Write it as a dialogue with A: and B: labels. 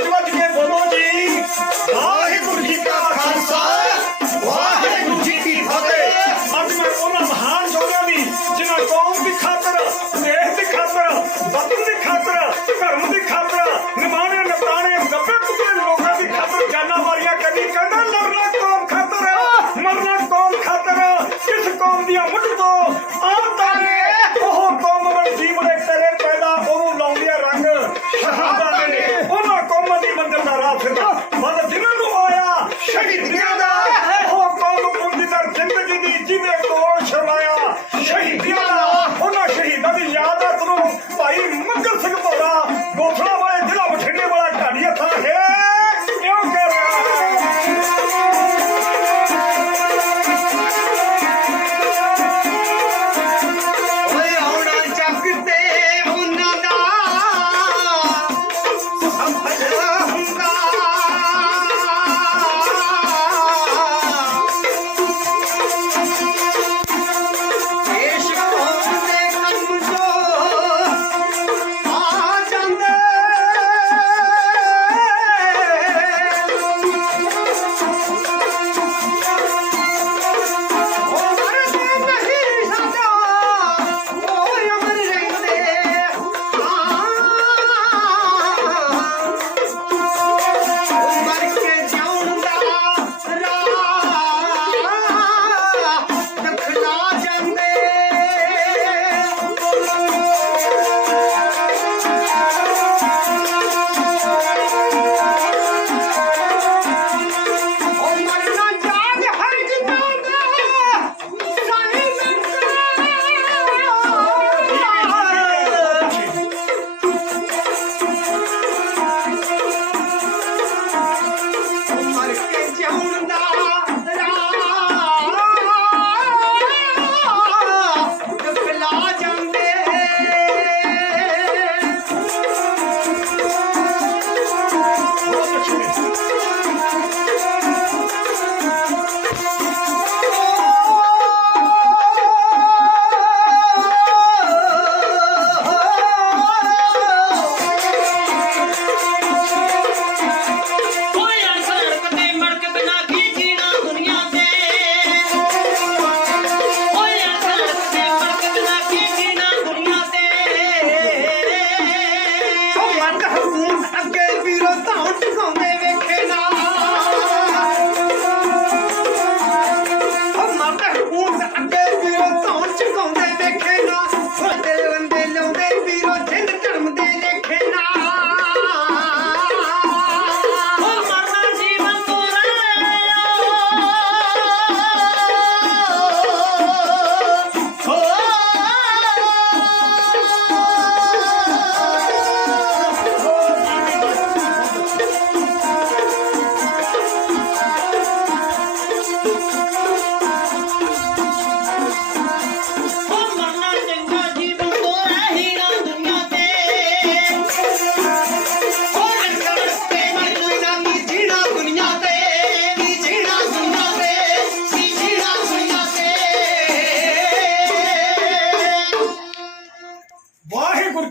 A: What you want to do?